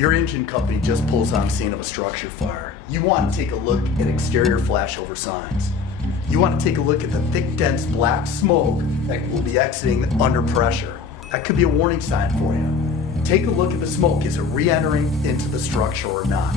Your engine company just pulls on scene of a structure fire. You want to take a look at exterior flashover signs. You want to take a look at the thick, dense black smoke that will be exiting under pressure. That could be a warning sign for you. Take a look at the smoke. Is it re-entering into the structure or not?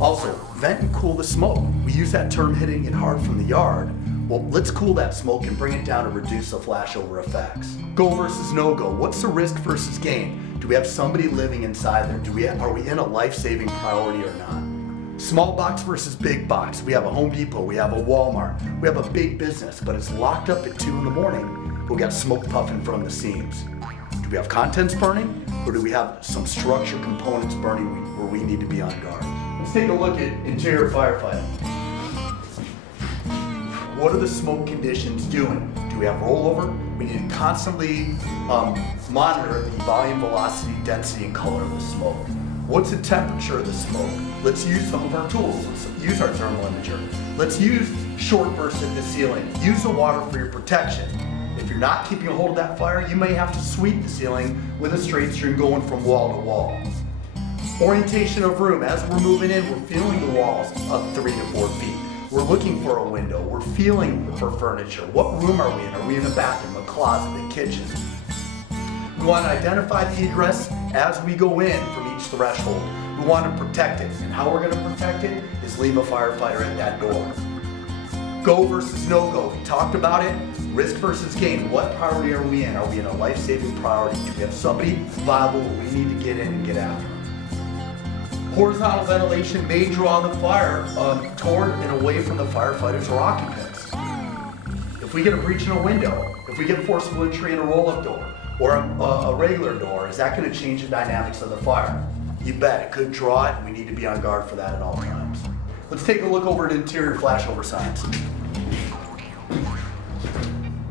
Also, vent and cool the smoke. We use that term hitting it hard from the yard. Well, let's cool that smoke and bring it down to reduce the flashover effects. Go versus no go. What's the risk versus gain? Do we have somebody living inside there? Are we in a life-saving priority or not? Small box versus big box. We have a Home Depot, we have a Walmart, we have a big business, but it's locked up at 2 in the morning, but we got smoke puffing from the seams. Do we have contents burning, or do we have some structure components burning where we need to be on guard? Let's take a look at interior firefighting. What are the smoke conditions doing? Do we have rollover? We need to constantly monitor the volume, velocity, density, and color of the smoke. What's the temperature of the smoke? Let's use some of our tools. Let's use our thermal imager. Let's use short bursts at the ceiling. Use the water for your protection. If you're not keeping a hold of that fire, you may have to sweep the ceiling with a straight stream going from wall to wall. Orientation of room. As we're moving in, we're feeling the walls up 3 to 4 feet. We're looking for a window. We're feeling for furniture. What room are we in? Are we in a bathroom, a closet, a kitchen? We want to identify the egress as we go in from each threshold. We want to protect it. And how we're going to protect it is leave a firefighter at that door. Go versus no go. We talked about it. Risk versus gain. What priority are we in? Are we in a life-saving priority? Do we have somebody viable where we need to get in and get after them? Horizontal ventilation may draw the fire toward and away from the firefighters or occupants. If we get a breach in a window, if we get forcible entry in a roll-up door or a regular door, is that going to change the dynamics of the fire? You bet. It could draw it, and we need to be on guard for that at all times. Let's take a look over at interior flashover signs.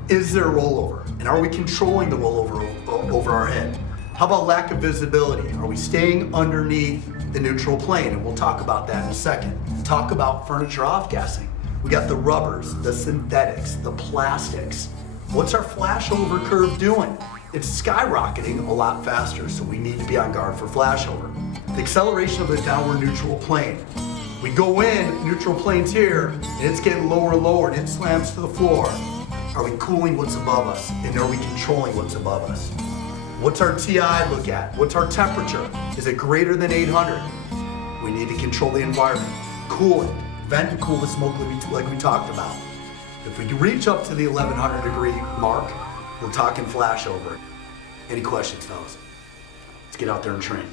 Is there rollover? And are we controlling the rollover over our head? How about lack of visibility? Are we staying underneath the neutral plane? And we'll talk about that in a second. Talk about furniture off-gassing. We got the rubbers, the synthetics, the plastics. What's our flashover curve doing? It's skyrocketing a lot faster, so we need to be on guard for flashover. The acceleration of the downward neutral plane. We go in, neutral plane's here, and it's getting lower and lower, and it slams to the floor. Are we cooling what's above us? And are we controlling what's above us? What's our TI look at? What's our temperature? Is it greater than 800? We need to control the environment. Cool it. Vent and cool the smoke like we talked about. If we can reach up to the 1100 degree mark, we're talking flashover. Any questions, fellas? Let's get out there and train.